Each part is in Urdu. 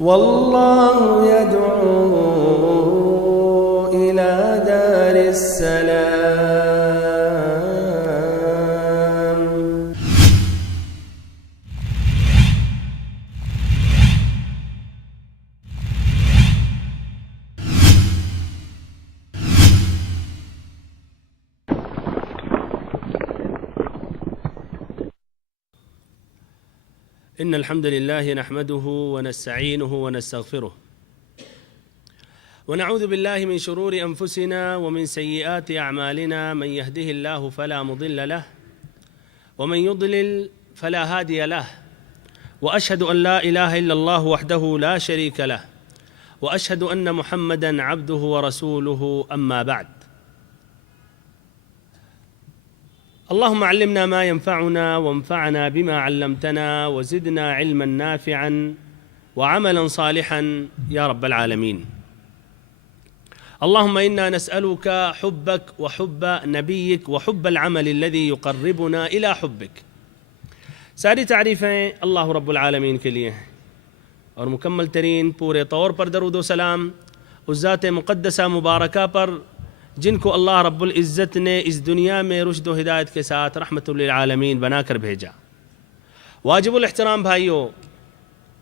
والله يدعو إلى دار السلام. إن الحمد لله نحمده ونستعينه ونستغفره ونعوذ بالله من شرور أنفسنا ومن سيئات أعمالنا. من يهده الله فلا مضل له ومن يضلل فلا هادي له، وأشهد أن لا إله إلا الله وحده لا شريك له، وأشهد أن محمدًا عبده ورسوله. أما بعد، اللهم علمنا ما ينفعنا وانفعنا بما علمتنا وزدنا علما نافعا وعملا صالحا يا رب العالمين. اللهم إنا نسألك حبك وحب نبيك وحب العمل الذي يقربنا إلى حبك. ساری تعریفیں اللہ رب العالمین کے لیے ہیں، اور مکمل ترین پورے طور پر درود و سلام اس ذات مقدسہ مبارکہ پر جن کو اللہ رب العزت نے اس دنیا میں رشد و ہدایت کے ساتھ رحمت للعالمین بنا کر بھیجا۔ واجب الاحترام بھائیوں،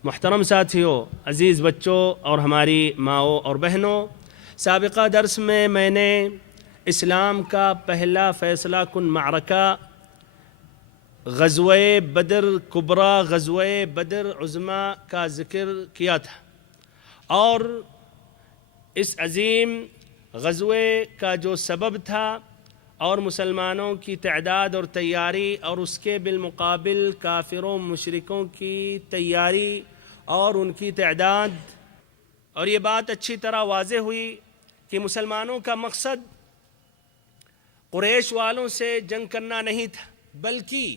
محترم ساتھیوں، عزیز بچوں اور ہماری ماؤں اور بہنوں، سابقہ درس میں نے اسلام کا پہلا فیصلہ کن معرکہ غزوہ بدر کبریٰ، غزوہ بدر عظمیٰ کا ذکر کیا تھا، اور اس عظیم غزوے کا جو سبب تھا اور مسلمانوں کی تعداد اور تیاری اور اس کے بالمقابل کافروں مشرکوں کی تیاری اور ان کی تعداد، اور یہ بات اچھی طرح واضح ہوئی کہ مسلمانوں کا مقصد قریش والوں سے جنگ کرنا نہیں تھا، بلکہ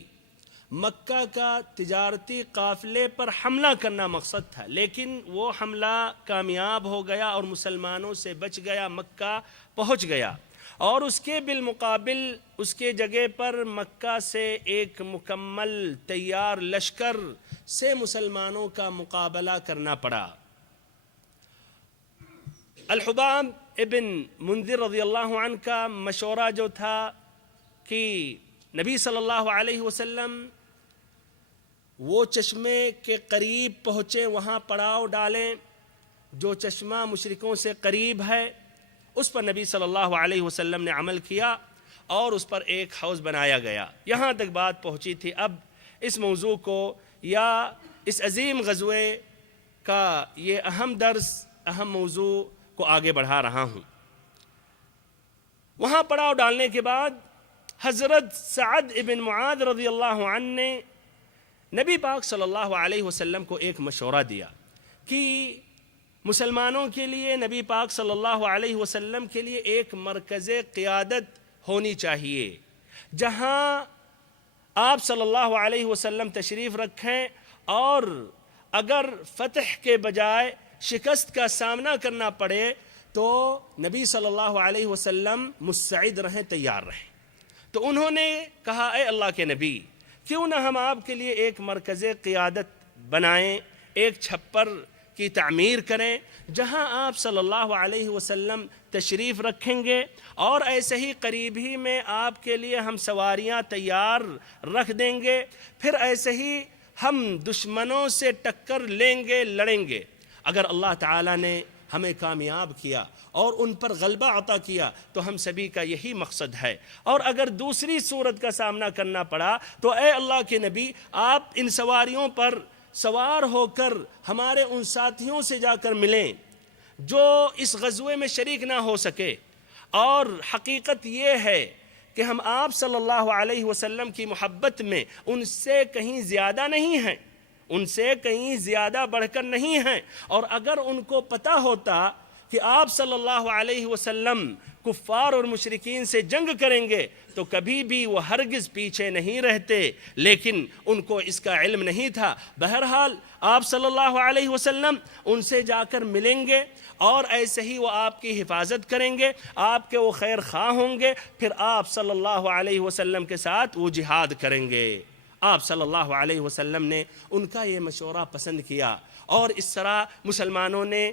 مکہ کا تجارتی قافلے پر حملہ کرنا مقصد تھا۔ لیکن وہ حملہ کامیاب ہو گیا اور مسلمانوں سے بچ گیا، مکہ پہنچ گیا، اور اس کے بالمقابل اس کے جگہ پر مکہ سے ایک مکمل تیار لشکر سے مسلمانوں کا مقابلہ کرنا پڑا۔ الحباب ابن منذر رضی اللہ عنہ کا مشورہ جو تھا کہ نبی صلی اللہ علیہ وسلم وہ چشمے کے قریب پہنچے، وہاں پڑاؤ ڈالیں جو چشمہ مشرکوں سے قریب ہے، اس پر نبی صلی اللہ علیہ وسلم نے عمل کیا اور اس پر ایک حوض بنایا گیا۔ یہاں تک بات پہنچی تھی۔ اب اس موضوع کو یا اس عظیم غزوے کا یہ اہم درس، اہم موضوع کو آگے بڑھا رہا ہوں۔ وہاں پڑاؤ ڈالنے کے بعد حضرت سعد ابن معاذ رضی اللہ عنہ نے نبی پاک صلی اللہ علیہ وسلم کو ایک مشورہ دیا کہ مسلمانوں کے لیے، نبی پاک صلی اللہ علیہ وسلم کے لیے ایک مرکز قیادت ہونی چاہیے جہاں آپ صلی اللہ علیہ وسلم تشریف رکھیں، اور اگر فتح کے بجائے شکست کا سامنا کرنا پڑے تو نبی صلی اللہ علیہ وسلم مستعد رہیں، تیار رہیں۔ تو انہوں نے کہا، اے اللہ کے نبی، کیوں نہ ہم آپ کے لیے ایک مرکز قیادت بنائیں، ایک چھپر کی تعمیر کریں جہاں آپ صلی اللہ علیہ وسلم تشریف رکھیں گے، اور ایسے ہی قریب ہی میں آپ کے لیے ہم سواریاں تیار رکھ دیں گے، پھر ایسے ہی ہم دشمنوں سے ٹکر لیں گے، لڑیں گے۔ اگر اللہ تعالیٰ نے ہمیں کامیاب کیا اور ان پر غلبہ عطا کیا تو ہم سبھی کا یہی مقصد ہے، اور اگر دوسری صورت کا سامنا کرنا پڑا تو اے اللہ کے نبی، آپ ان سواریوں پر سوار ہو کر ہمارے ان ساتھیوں سے جا کر ملیں جو اس غزوے میں شریک نہ ہو سکے۔ اور حقیقت یہ ہے کہ ہم آپ صلی اللہ علیہ وسلم کی محبت میں ان سے کہیں زیادہ نہیں ہیں، ان سے کہیں زیادہ بڑھ کر نہیں ہیں، اور اگر ان کو پتہ ہوتا کہ آپ صلی اللہ علیہ وسلم کفار اور مشرکین سے جنگ کریں گے تو کبھی بھی وہ ہرگز پیچھے نہیں رہتے، لیکن ان کو اس کا علم نہیں تھا۔ بہرحال آپ صلی اللہ علیہ وسلم ان سے جا کر ملیں گے اور ایسے ہی وہ آپ کی حفاظت کریں گے، آپ کے وہ خیر خواہ ہوں گے، پھر آپ صلی اللہ علیہ وسلم کے ساتھ وہ جہاد کریں گے۔ آپ صلی اللہ علیہ وسلم نے ان کا یہ مشورہ پسند کیا اور اس طرح مسلمانوں نے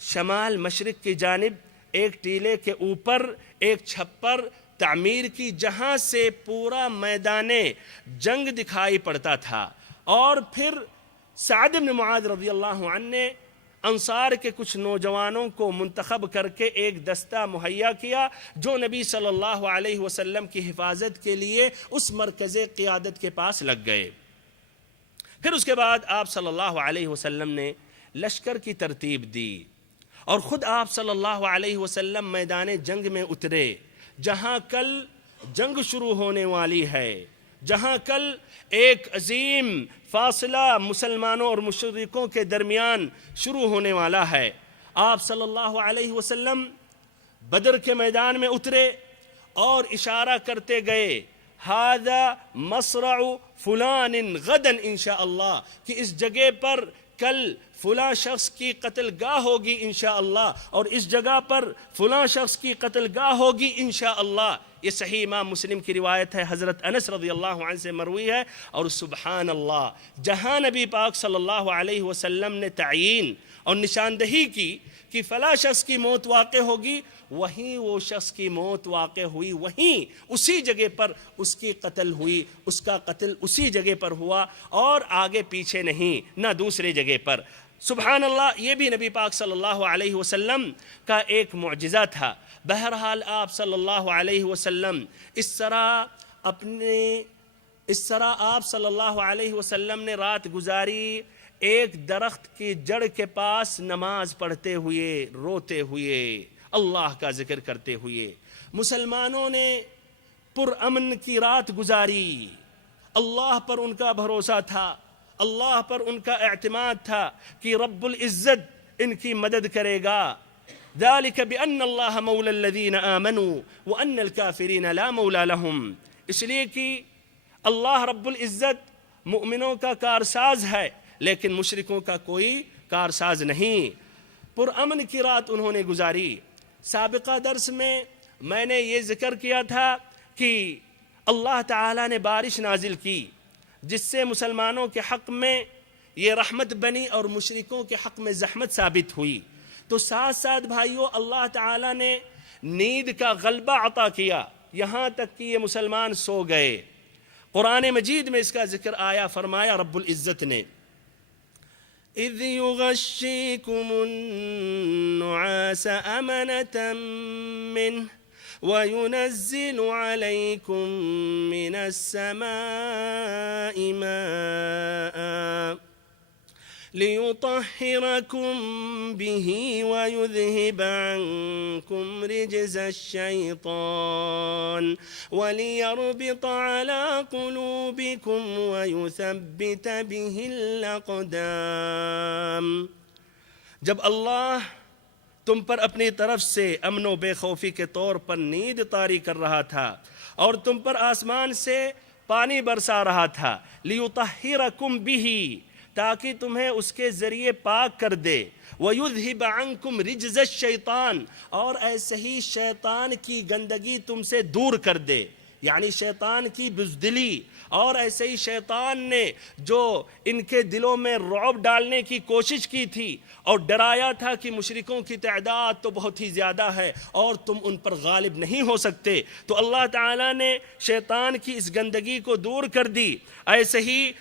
شمال مشرق کی جانب ایک ٹیلے کے اوپر ایک چھپر تعمیر کی جہاں سے پورا میدان جنگ دکھائی پڑتا تھا، اور پھر سعد بن معاذ رضی اللہ عنہ نے انصار کے کچھ نوجوانوں کو منتخب کر کے ایک دستہ مہیا کیا جو نبی صلی اللہ علیہ وسلم کی حفاظت کے لیے اس مرکز قیادت کے پاس لگ گئے۔ پھر اس کے بعد آپ صلی اللہ علیہ وسلم نے لشکر کی ترتیب دی اور خود آپ صلی اللہ علیہ وسلم میدان جنگ میں اترے، جہاں کل جنگ شروع ہونے والی ہے، جہاں کل ایک عظیم فاصلہ مسلمانوں اور مشرکوں کے درمیان شروع ہونے والا ہے۔ آپ صلی اللہ علیہ وسلم بدر کے میدان میں اترے اور اشارہ کرتے گئے، ھذا مصرع فلان غدا انشاءاللہ، کہ اس جگہ پر کل فلاں شخص کی قتل گاہ ہوگی انشاءاللہ، اور اس جگہ پر فلاں شخص کی قتل گاہ ہوگی انشاءاللہ۔ یہ صحیح امام مسلم کی روایت ہے، حضرت انس رضی اللہ عنہ سے مروی ہے۔ اور سبحان اللہ، جہاں نبی پاک صلی اللہ علیہ وسلم نے تعیین اور نشاندہی کی کہ فلاں شخص کی موت واقع ہوگی، وہیں وہ شخص کی موت واقع ہوئی، وہیں اسی جگہ پر اس کی قتل ہوئی، اس کا قتل اسی جگہ پر ہوا، اور آگے پیچھے نہیں، نہ دوسرے جگہ پر۔ سبحان اللہ، یہ بھی نبی پاک صلی اللہ علیہ وسلم کا ایک معجزہ تھا۔ بہرحال آپ صلی اللہ علیہ وسلم اس طرح آپ صلی اللہ علیہ وسلم نے رات گزاری ایک درخت کی جڑ کے پاس نماز پڑھتے ہوئے، روتے ہوئے، اللہ کا ذکر کرتے ہوئے۔ مسلمانوں نے پرامن کی رات گزاری، اللہ پر ان کا بھروسہ تھا، اللہ پر ان کا اعتماد تھا کہ رب العزت ان کی مدد کرے گا۔ ذالک بأن اللہ مولی الذین آمنوا وأن الکافرین لا مولی لہم، اس لیے کہ اللہ رب العزت مؤمنوں کا کارساز ہے لیکن مشرکوں کا کوئی کارساز نہیں۔ پرامن کی رات انہوں نے گزاری۔ سابقہ درس میں نے یہ ذکر کیا تھا کہ اللہ تعالیٰ نے بارش نازل کی جس سے مسلمانوں کے حق میں یہ رحمت بنی اور مشرکوں کے حق میں زحمت ثابت ہوئی۔ تو ساتھ ساتھ بھائیوں، اللہ تعالیٰ نے نیند کا غلبہ عطا کیا، یہاں تک کہ یہ مسلمان سو گئے۔ قرآن مجید میں اس کا ذکر آیا، فرمایا رب العزت نے، اذ یغشیکم النعاس امنة منه وَيُنَزِّلُ عَلَيْكُم مِّنَ السَّمَاءِ مَاءً لِيُطَهِّرَكُم بِهِ وَيُذْهِبَ عَنكُمْ رِجْزَ الشَّيْطَانِ وَلِيَرْبِطَ عَلَىٰ قُلُوبِكُمْ وَيُثَبِّتَ بِهِ الْأَقْدَامَ۔ جب اللہ تم پر اپنی طرف سے امن و بے خوفی کے طور پر نیند طاری کر رہا تھا اور تم پر آسمان سے پانی برسا رہا تھا، لِيُطَهِّرَكُمْ بِهِ، تاکہ تمہیں اس کے ذریعے پاک کر دے، وَيُذْهِبَ عَنْكُمْ رِجْزَ الشَّيْطَانِ، اور ایسے ہی شیطان کی گندگی تم سے دور کر دے، یعنی شیطان کی بزدلی، اور ایسے ہی شیطان نے جو ان کے دلوں میں رعب ڈالنے کی کوشش کی تھی اور ڈرایا تھا کہ مشرکوں کی تعداد تو بہت ہی زیادہ ہے اور تم ان پر غالب نہیں ہو سکتے، تو اللہ تعالیٰ نے شیطان کی اس گندگی کو دور کر دی۔ ایسے ہی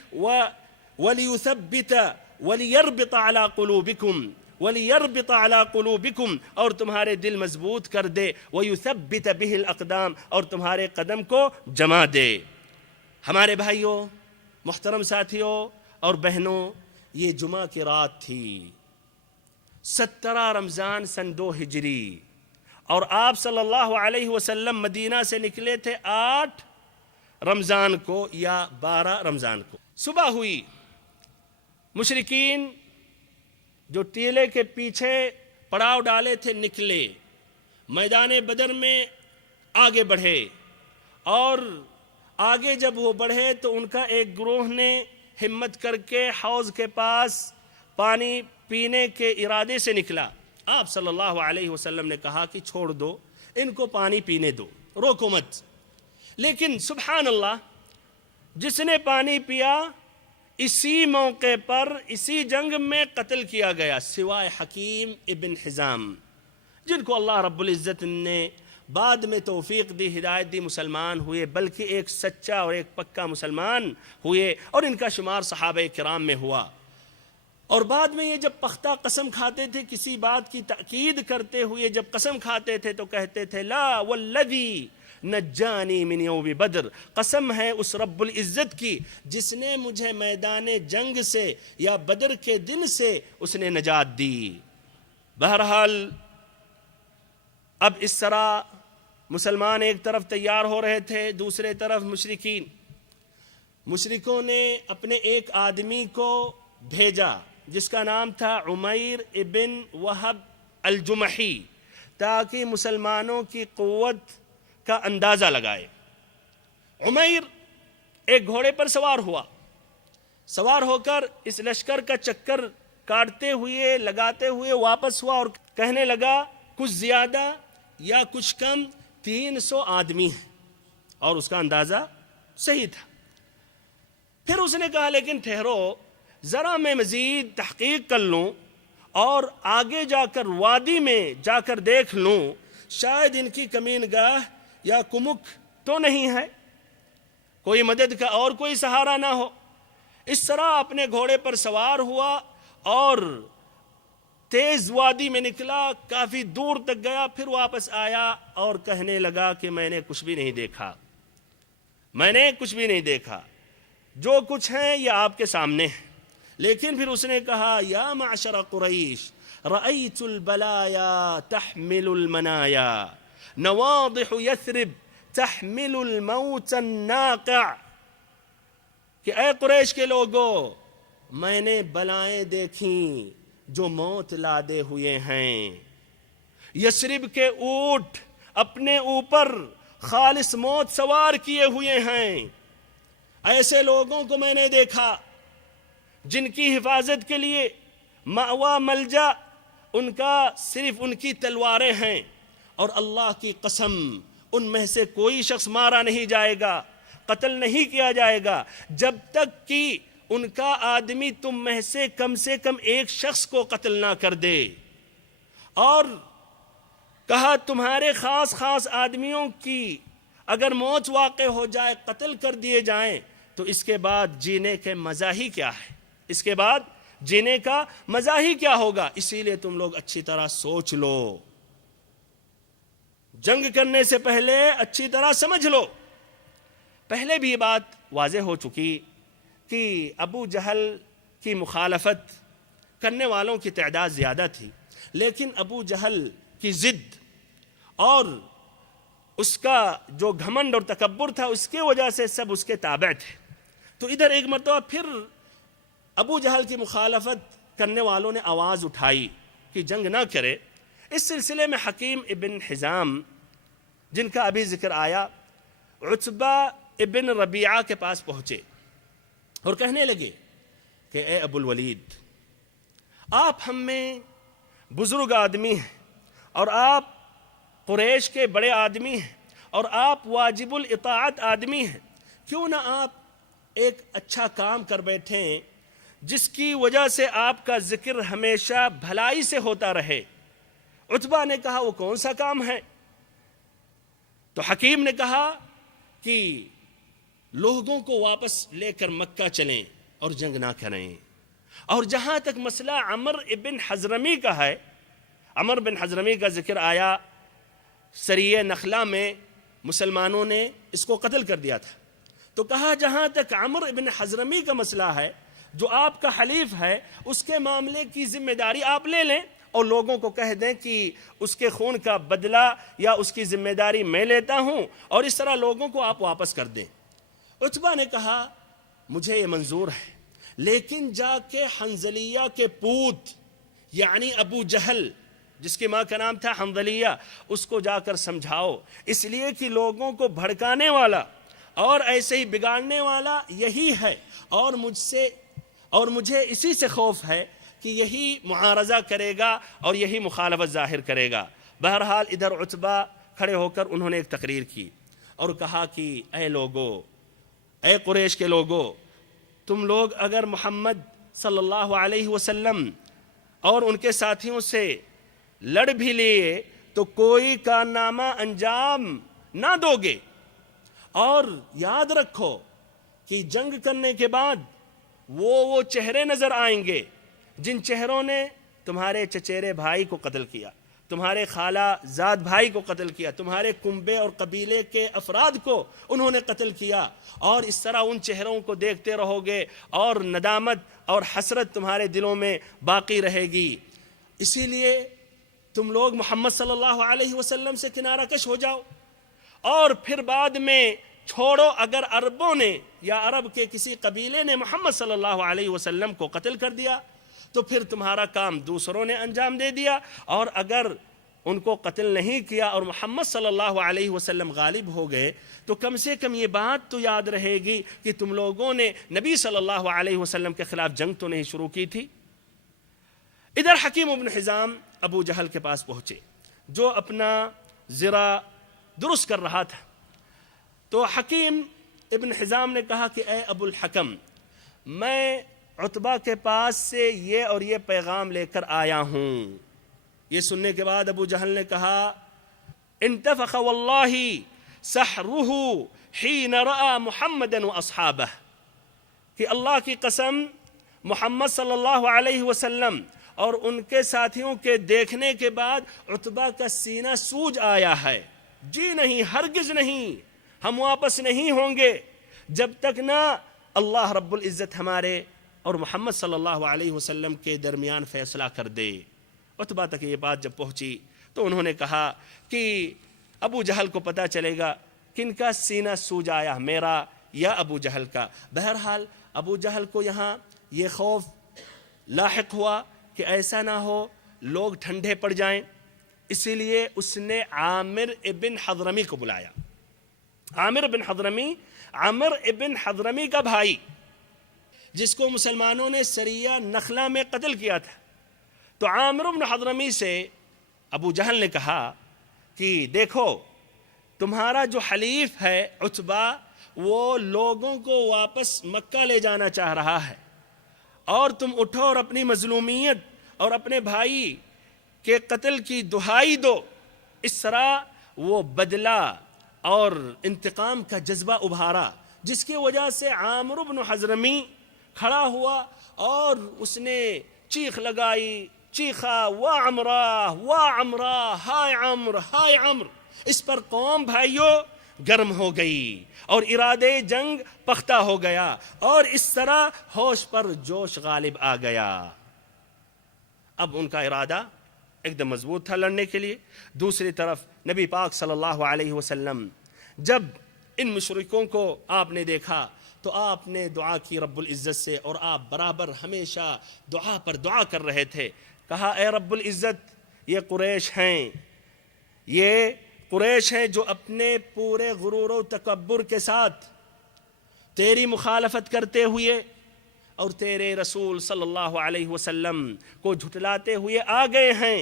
وَلِيُثَبِّتَ وَلِيَرْبِطَ عَلَىٰ قُلُوبِكُمْ وَلِيَرْبِطَ عَلَىٰ قُلُوبِكُمْ، اور تمہارے دل مضبوط کر دے، وَيُثَبِّتَ بِهِ الْأَقْدَامَ، اور تمہارے قدم کو جما دے۔ ہمارے بھائیوں، محترم ساتھیوں اور بہنوں، یہ جمعہ کی رات تھی، 17 رمضان سن 2 ہجری، اور آپ صلی اللہ علیہ وسلم مدینہ سے نکلے تھے 8 رمضان کو یا 12 رمضان کو۔ صبح ہوئی، مشرکین جو ٹیلے کے پیچھے پڑاؤ ڈالے تھے نکلے، میدان بدر میں آگے بڑھے، اور آگے جب وہ بڑھے تو ان کا ایک گروہ نے ہمت کر کے حوض کے پاس پانی پینے کے ارادے سے نکلا۔ آپ صلی اللہ علیہ وسلم نے کہا کہ چھوڑ دو، ان کو پانی پینے دو، روکو مت۔ لیکن سبحان اللہ، جس نے پانی پیا اسی موقع پر اسی جنگ میں قتل کیا گیا سوائے حکیم ابن حزام، جن کو اللہ رب العزت نے بعد میں توفیق دی، ہدایت دی، مسلمان ہوئے، بلکہ ایک سچا اور ایک پکا مسلمان ہوئے، اور ان کا شمار صحابہ کرام میں ہوا۔ اور بعد میں یہ جب پختہ قسم کھاتے تھے، کسی بات کی تأکید کرتے ہوئے جب قسم کھاتے تھے تو کہتے تھے لا والذی نجانی من یوم بدر، قسم ہے اس رب العزت کی جس نے مجھے میدان جنگ سے یا بدر کے دن سے اس نے نجات دی۔ بہرحال اب اس طرح مسلمان ایک طرف تیار ہو رہے تھے، دوسرے طرف مشرکوں نے اپنے ایک آدمی کو بھیجا جس کا نام تھا عمیر ابن وہب الجمحی، تاکہ مسلمانوں کی قوت کا اندازہ لگائے۔ عمیر ایک گھوڑے پر سوار ہو کر اس لشکر کا چکر کاٹتے ہوئے لگاتے ہوئے واپس ہوا اور کہنے لگا کچھ زیادہ یا کچھ کم 300 آدمی ہیں، اور اس کا اندازہ صحیح تھا۔ پھر اس نے کہا لیکن ٹھہرو، ذرا میں مزید تحقیق کر لوں اور آگے جا کر وادی میں جا کر دیکھ لوں، شاید ان کی کمین گاہ یا کمک تو نہیں ہے، کوئی مدد کا اور کوئی سہارا نہ ہو۔ اس طرح اپنے گھوڑے پر سوار ہوا اور تیز وادی میں نکلا، کافی دور تک گیا، پھر واپس آیا اور کہنے لگا کہ میں نے کچھ بھی نہیں دیکھا، جو کچھ ہے یہ آپ کے سامنے ہے۔ لیکن پھر اس نے کہا یا معشر قریش رأیت البلایا تحمل المنایا نواضح یثرب تحمل الموت الناقع، کہ اے قریش کے لوگوں، میں نے بلائیں دیکھیں جو موت لادے ہوئے ہیں، یثرب کے اونٹ اپنے اوپر خالص موت سوار کیے ہوئے ہیں۔ ایسے لوگوں کو میں نے دیکھا جن کی حفاظت کے لیے مأویٰ ملجا ان کا صرف ان کی تلواریں ہیں، اور اللہ کی قسم ان میں سے کوئی شخص مارا نہیں جائے گا، قتل نہیں کیا جائے گا جب تک کہ ان کا آدمی تم میں سے کم ایک شخص کو قتل نہ کر دے۔ اور کہا تمہارے خاص آدمیوں کی اگر موت واقع ہو جائے، قتل کر دیے جائیں، تو اس کے بعد جینے کے مزہ ہی کیا ہے، اس کے بعد جینے کا مزہ ہی کیا ہوگا، اسی لیے تم لوگ اچھی طرح سوچ لو، جنگ کرنے سے پہلے اچھی طرح سمجھ لو۔ پہلے بھی یہ بات واضح ہو چکی کہ ابو جہل کی مخالفت کرنے والوں کی تعداد زیادہ تھی، لیکن ابو جہل کی ضد اور اس کا جو گھمنڈ اور تکبر تھا، اس کی وجہ سے سب اس کے تابع تھے۔ تو ادھر ایک مرتبہ پھر ابو جہل کی مخالفت کرنے والوں نے آواز اٹھائی کہ جنگ نہ کرے۔ اس سلسلے میں حکیم ابن حزام، جن کا ابھی ذکر آیا، عتبہ ابن ربیعہ کے پاس پہنچے اور کہنے لگے کہ اے ابو الولید، آپ ہم میں بزرگ آدمی ہیں اور آپ قریش کے بڑے آدمی ہیں اور آپ واجب الاطاعت آدمی ہیں، کیوں نہ آپ ایک اچھا کام کر بیٹھیں جس کی وجہ سے آپ کا ذکر ہمیشہ بھلائی سے ہوتا رہے۔ عتبہ نے کہا وہ کون سا کام ہے؟ تو حکیم نے کہا کہ لوگوں کو واپس لے کر مکہ چلیں اور جنگ نہ کریں۔ اور جہاں تک مسئلہ عمر ابن حضرمی کا ہے، عمر بن حضرمی کا ذکر آیا، سریہ نخلہ میں مسلمانوں نے اس کو قتل کر دیا تھا، تو کہا جہاں تک عمر ابن حضرمی کا مسئلہ ہے، جو آپ کا حلیف ہے، اس کے معاملے کی ذمہ داری آپ لے لیں اور لوگوں کو کہہ دیں کہ اس کے خون کا بدلہ یا اس کی ذمہ داری میں لیتا ہوں، اور اس طرح لوگوں کو آپ واپس کر دیں۔ عتبہ نے کہا مجھے یہ منظور ہے، لیکن جا کے حنظلیہ کے پوت یعنی ابو جہل، جس کی ماں کا نام تھا حنظلیہ، اس کو جا کر سمجھاؤ، اس لیے کہ لوگوں کو بھڑکانے والا اور ایسے ہی بگاڑنے والا یہی ہے، اور مجھے اسی سے خوف ہے کہ یہی معارضہ کرے گا اور یہی مخالفت ظاہر کرے گا۔ بہرحال ادھر عتبہ کھڑے ہو کر انہوں نے ایک تقریر کی اور کہا کہ اے لوگو، اے قریش کے لوگو، تم لوگ اگر محمد صلی اللہ علیہ وسلم اور ان کے ساتھیوں سے لڑ بھی لیے تو کوئی کارنامہ انجام نہ دو گے، اور یاد رکھو کہ جنگ کرنے کے بعد وہ چہرے نظر آئیں گے جن چہروں نے تمہارے چچیرے بھائی کو قتل کیا، تمہارے خالہ زاد بھائی کو قتل کیا، تمہارے کنبے اور قبیلے کے افراد کو انہوں نے قتل کیا، اور اس طرح ان چہروں کو دیکھتے رہو گے اور ندامت اور حسرت تمہارے دلوں میں باقی رہے گی۔ اسی لیے تم لوگ محمد صلی اللہ علیہ وسلم سے کنارہ کش ہو جاؤ، اور پھر بعد میں چھوڑو اگر عربوں نے یا عرب کے کسی قبیلے نے محمد صلی اللہ علیہ وسلم کو قتل کر دیا تو پھر تمہارا کام دوسروں نے انجام دے دیا، اور اگر ان کو قتل نہیں کیا اور محمد صلی اللہ علیہ وسلم غالب ہو گئے تو کم سے کم یہ بات تو یاد رہے گی کہ تم لوگوں نے نبی صلی اللہ علیہ وسلم کے خلاف جنگ تو نہیں شروع کی تھی۔ ادھر حکیم بن حزام ابو جہل کے پاس پہنچے جو اپنا زرہ درست کر رہا تھا، تو حکیم ابن حزام نے کہا کہ اے ابو الحکم، میں عتبہ کے پاس سے یہ اور یہ پیغام لے کر آیا ہوں۔ یہ سننے کے بعد ابو جہل نے کہا انتفخ واللہ سحرہ حین رأى محمد واصحابہ، کہ اللہ کی قسم محمد صلی اللہ علیہ وسلم اور ان کے ساتھیوں کے دیکھنے کے بعد عتبہ کا سینہ سوج آیا ہے، جی نہیں، ہرگز نہیں، ہم واپس نہیں ہوں گے جب تک نہ اللہ رب العزت ہمارے اور محمد صلی اللہ علیہ وسلم کے درمیان فیصلہ کر دے۔ عتبہ تک یہ بات جب پہنچی تو انہوں نے کہا کہ ابو جہل کو پتہ چلے گا کن کا سینہ سوج آیا، میرا یا ابو جہل کا۔ بہرحال ابو جہل کو یہاں یہ خوف لاحق ہوا کہ ایسا نہ ہو لوگ ٹھنڈے پڑ جائیں، اسی لیے اس نے عامر ابن حضرمی کو بلایا۔ عامر ابن حضرمی، عامر ابن حضرمی کا بھائی جس کو مسلمانوں نے سریہ نخلہ میں قتل کیا تھا۔ تو عامر ابن حضرمی سے ابو جہل نے کہا کہ دیکھو تمہارا جو حلیف ہے عتبہ، وہ لوگوں کو واپس مکہ لے جانا چاہ رہا ہے، اور تم اٹھو اور اپنی مظلومیت اور اپنے بھائی کے قتل کی دہائی دو۔ اس طرح وہ بدلہ اور انتقام کا جذبہ ابھارا، جس کی وجہ سے عامر بن حضرمی کھڑا ہوا اور اس نے چیخ لگائی، چیخا وا عمرا وا عمرا، ہائے عمر ہائے عمر۔ اس پر قوم بھائیوں گرم ہو گئی اور ارادے جنگ پختہ ہو گیا، اور اس طرح ہوش پر جوش غالب آ گیا۔ اب ان کا ارادہ ایک دم مضبوط تھا لڑنے کے لیے۔ دوسری طرف نبی پاک صلی اللہ علیہ وسلم جب ان مشرکوں کو آپ نے دیکھا تو آپ نے دعا کی رب العزت سے، اور آپ برابر ہمیشہ دعا پر دعا کر رہے تھے۔ کہا اے رب العزت، یہ قریش ہیں، یہ قریش ہیں جو اپنے پورے غرور و تکبر کے ساتھ تیری مخالفت کرتے ہوئے اور تیرے رسول صلی اللہ علیہ وسلم کو جھٹلاتے ہوئے آ گئے ہیں۔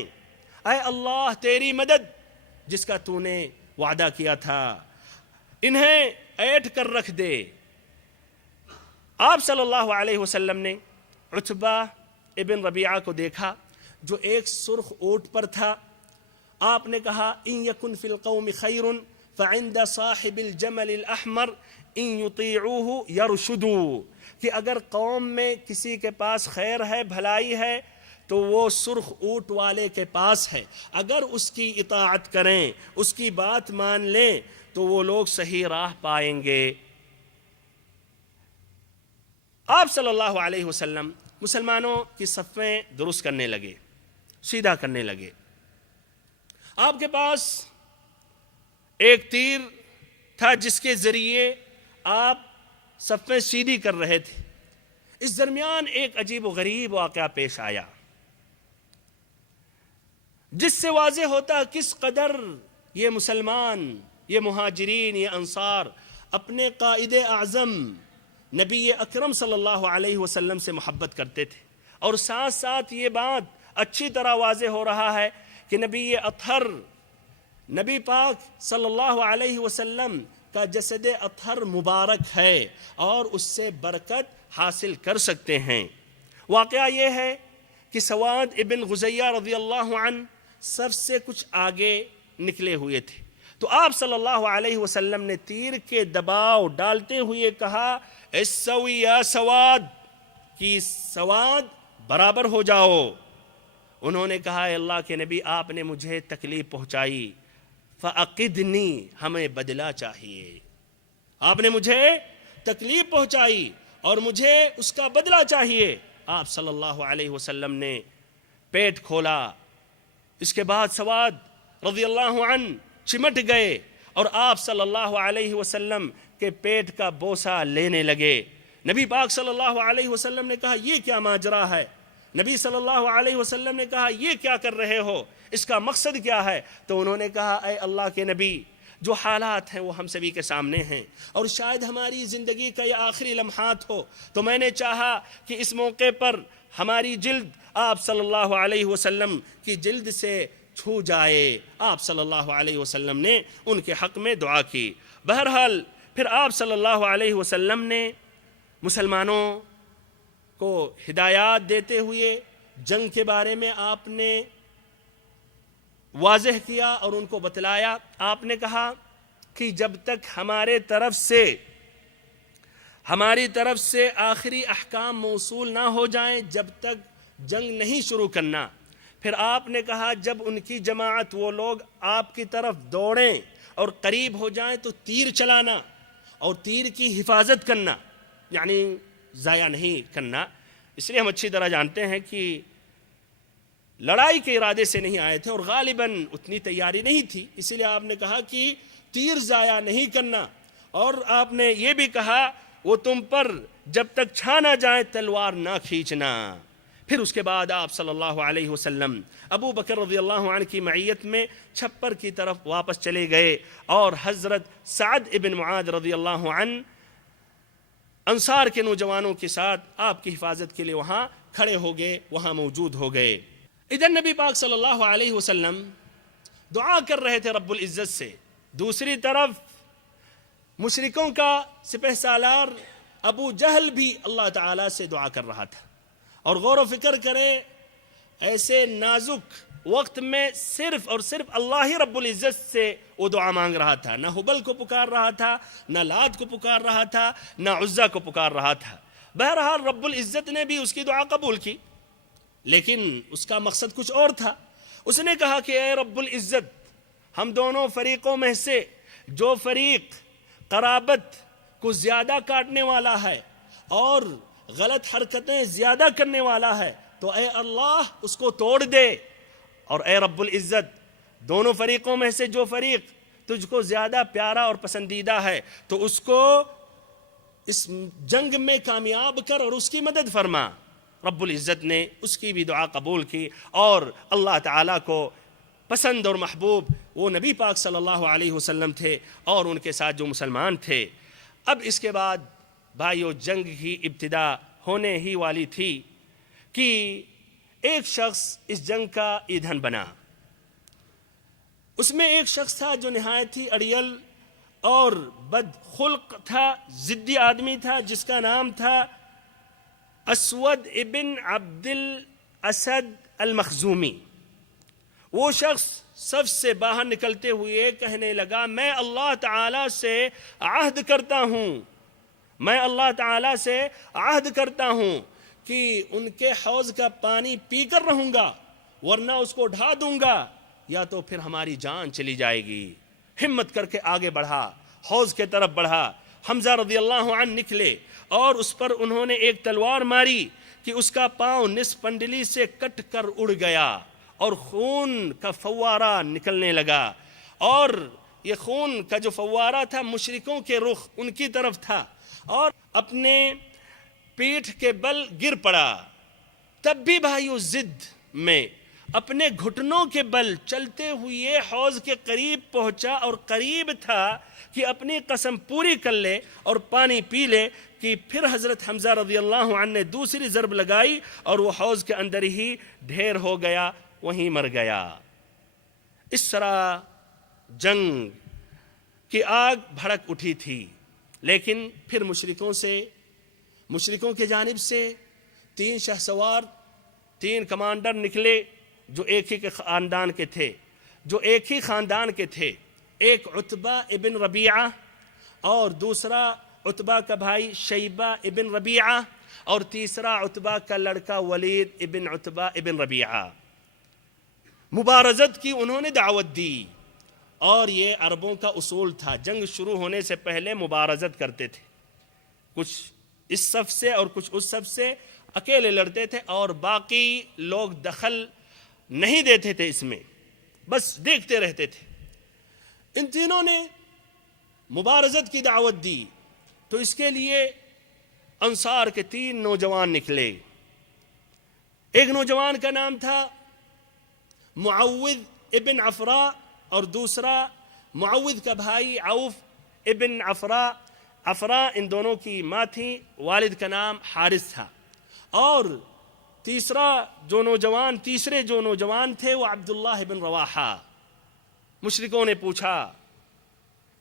اے اللہ تیری مدد جس کا تو نے وعدہ کیا تھا، انہیں ایٹھ کر رکھ دے۔ آپ صلی اللہ علیہ وسلم نے عتبہ ابن ربیعہ کو دیکھا جو ایک سرخ اونٹ پر تھا۔ آپ نے کہا ان یکن فی القوم خیر فعند صاحب الجمل الاحمر ان یطیعوہ یرشدوا، کہ اگر قوم میں کسی کے پاس خیر ہے، بھلائی ہے، تو وہ سرخ اونٹ والے کے پاس ہے۔ اگر اس کی اطاعت کریں، اس کی بات مان لیں تو وہ لوگ صحیح راہ پائیں گے۔ آپ صلی اللہ علیہ وسلم مسلمانوں کی صفیں درست کرنے لگے، سیدھا کرنے لگے۔ آپ کے پاس ایک تیر تھا جس کے ذریعے آپ صفیں سیدھی کر رہے تھے۔ اس درمیان ایک عجیب و غریب واقعہ پیش آیا جس سے واضح ہوتا کس قدر یہ مسلمان، یہ مہاجرین، یہ انصار اپنے قائد اعظم نبی اکرم صلی اللہ علیہ وسلم سے محبت کرتے تھے۔ اور ساتھ ساتھ یہ بات اچھی طرح واضح ہو رہا ہے کہ نبی اطہر، نبی پاک صلی اللہ علیہ وسلم کا جسد اطہر مبارک ہے، اور اس سے برکت حاصل کر سکتے ہیں۔ واقعہ یہ ہے کہ سواد ابن غزیہ رضی اللہ عنہ سب سے کچھ آگے نکلے ہوئے تھے، تو آپ صلی اللہ علیہ وسلم نے تیر کے دباؤ ڈالتے ہوئے کہا استوی یا سواد، کہ سواد برابر ہو جاؤ۔ انہوں نے کہا اے اللہ کے نبی آپ نے مجھے تکلیف پہنچائی، فعقدنی، ہمیں بدلہ چاہیے، آپ نے مجھے تکلیف پہنچائی اور مجھے اس کا بدلہ چاہیے۔ آپ صلی اللہ علیہ وسلم نے پیٹ کھولا، اس کے بعد سواد رضی اللہ عنہ چمٹ گئے اور آپ صلی اللہ علیہ وسلم کے پیٹ کا بوسہ لینے لگے۔ نبی پاک صلی اللہ علیہ وسلم نے کہا یہ کیا ماجرا ہے؟ نبی صلی اللہ علیہ وسلم نے کہا یہ کیا کر رہے ہو، اس کا مقصد کیا ہے؟ تو انہوں نے کہا اے اللہ کے نبی، جو حالات ہیں وہ ہم سبھی کے سامنے ہیں اور شاید ہماری زندگی کا یہ آخری لمحات ہو، تو میں نے چاہا کہ اس موقع پر ہماری جلد آپ صلی اللہ علیہ وسلم کی جلد سے چھو جائے۔ آپ صلی اللہ علیہ وسلم نے ان کے حق میں دعا کی۔ بہرحال پھر آپ صلی اللہ علیہ وسلم نے مسلمانوں کو ہدایات دیتے ہوئے جنگ کے بارے میں آپ نے واضح کیا اور ان کو بتلایا۔ آپ نے کہا کہ جب تک ہماری طرف سے آخری احکام موصول نہ ہو جائیں جب تک جنگ نہیں شروع کرنا۔ پھر آپ نے کہا جب ان کی جماعت وہ لوگ آپ کی طرف دوڑیں اور قریب ہو جائیں تو تیر چلانا اور تیر کی حفاظت کرنا، یعنی ضائع نہیں کرنا۔ اس لیے ہم اچھی طرح جانتے ہیں کہ لڑائی کے ارادے سے نہیں آئے تھے اور غالباً اتنی تیاری نہیں تھی، اس لیے آپ نے کہا کہ تیر ضائع نہیں کرنا، اور آپ نے یہ بھی کہا وہ تم پر جب تک چھا نہ جائیں تلوار نہ کھینچنا۔ پھر اس کے بعد آپ صلی اللہ علیہ وسلم ابو بکر رضی اللہ عنہ کی معیت میں چھپر کی طرف واپس چلے گئے اور حضرت سعد ابن معاذ رضی اللہ عنہ انصار کے نوجوانوں کے ساتھ آپ کی حفاظت کے لیے وہاں کھڑے ہو گئے، وہاں موجود ہو گئے۔ ادھر نبی پاک صلی اللہ علیہ وسلم دعا کر رہے تھے رب العزت سے، دوسری طرف مشرکوں کا سپہ سالار ابو جہل بھی اللہ تعالیٰ سے دعا کر رہا تھا۔ اور غور و فکر کریں، ایسے نازک وقت میں صرف اور صرف اللہ ہی رب العزت سے وہ دعا مانگ رہا تھا، نہ حبل کو پکار رہا تھا، نہ لات کو پکار رہا تھا، نہ عزا کو پکار رہا تھا۔ بہرحال رب العزت نے بھی اس کی دعا قبول کی، لیکن اس کا مقصد کچھ اور تھا۔ اس نے کہا کہ اے رب العزت، ہم دونوں فریقوں میں سے جو فریق قرابت کو زیادہ کاٹنے والا ہے اور غلط حرکتیں زیادہ کرنے والا ہے، تو اے اللہ اس کو توڑ دے، اور اے رب العزت دونوں فریقوں میں سے جو فریق تجھ کو زیادہ پیارا اور پسندیدہ ہے تو اس کو اس جنگ میں کامیاب کر اور اس کی مدد فرما۔ رب العزت نے اس کی بھی دعا قبول کی، اور اللہ تعالیٰ کو پسند اور محبوب وہ نبی پاک صلی اللہ علیہ وسلم تھے اور ان کے ساتھ جو مسلمان تھے۔ اب اس کے بعد بھائیو جنگ کی ابتدا ہونے ہی والی تھی کہ ایک شخص اس جنگ کا ایندھن بنا۔ اس میں ایک شخص تھا جو نہایت ہی اڑیل اور بد خلق تھا، ضدی آدمی تھا، جس کا نام تھا اسود ابن عبد الاسد المخزومی۔ وہ شخص سب سے باہر نکلتے ہوئے کہنے لگا میں اللہ تعالیٰ سے عہد کرتا ہوں، میں اللہ تعالیٰ سے عہد کرتا ہوں کہ ان کے حوض کا پانی پی کر رہوں گا، ورنہ اس کو ڈھا دوں گا، یا تو پھر ہماری جان چلی جائے گی۔ ہمت کر کے آگے بڑھا، حوض کے طرف بڑھا۔ حمزہ رضی اللہ عنہ نکلے اور اس پر انہوں نے ایک تلوار ماری کہ اس کا پاؤں نصف پنڈلی سے کٹ کر اڑ گیا اور خون کا فوارہ نکلنے لگا، اور یہ خون کا جو فوارہ تھا مشرکوں کے رخ ان کی طرف تھا، اور اپنے پیٹھ کے بل گر پڑا۔ تب بھی بھائیو ضد میں اپنے گھٹنوں کے بل چلتے ہوئے حوض کے قریب پہنچا، اور قریب تھا کہ اپنی قسم پوری کر لے اور پانی پی لے کہ پھر حضرت حمزہ رضی اللہ عنہ نے دوسری ضرب لگائی اور وہ حوض کے اندر ہی ڈھیر ہو گیا، وہیں مر گیا۔ اس طرح جنگ کی آگ بھڑک اٹھی تھی، لیکن پھر مشرکوں سے مشرکوں کی جانب سے 3 شہسوار 3 کمانڈر نکلے جو ایک ہی خاندان کے تھے، ایک عتبہ ابن ربیعہ اور دوسرا عتبہ کا بھائی شیبہ ابن ربیعہ اور تیسرا عتبہ کا لڑکا ولید ابن عتبہ ابن ربیعہ۔ مبارزت کی انہوں نے دعوت دی، اور یہ عربوں کا اصول تھا، جنگ شروع ہونے سے پہلے مبارزت کرتے تھے، کچھ اس صف سے اور کچھ اس صف سے اکیلے لڑتے تھے، اور باقی لوگ دخل نہیں دیتے تھے، اس میں بس دیکھتے رہتے تھے۔ ان تینوں نے مبارزت کی دعوت دی تو اس کے لیے انصار کے 3 نوجوان نکلے۔ ایک نوجوان کا نام تھا معوذ ابن عفراء اور دوسرا معوذ کا بھائی عوف ابن عفراء ان دونوں کی ماں تھی، والد کا نام حارث تھا، اور تیسرے جو نوجوان تھے وہ عبداللہ بن رواحہ۔ مشرکوں نے پوچھا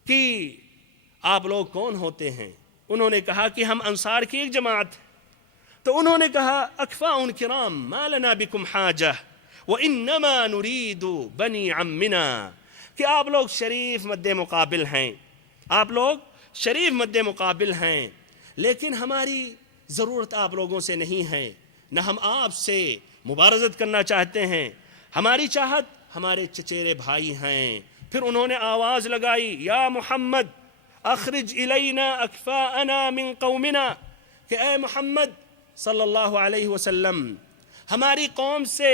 کہ آپ لوگ کون ہوتے ہیں؟ انہوں نے کہا کہ ہم انصار کی ایک جماعت۔ تو انہوں نے کہا اکفاء کرام ما لنا بکم حاجہ وانما نرید بنی عمنا، کہ آپ لوگ شریف مد مقابل ہیں، لیکن ہماری ضرورت آپ لوگوں سے نہیں ہے، نہ ہم آپ سے مبارزت کرنا چاہتے ہیں، ہماری چاہت ہمارے چچیرے بھائی ہیں۔ پھر انہوں نے آواز لگائی یا محمد اخرج الینا اکفاءنا من قومنا، کہ اے محمد صلی اللہ علیہ وسلم ہماری قوم سے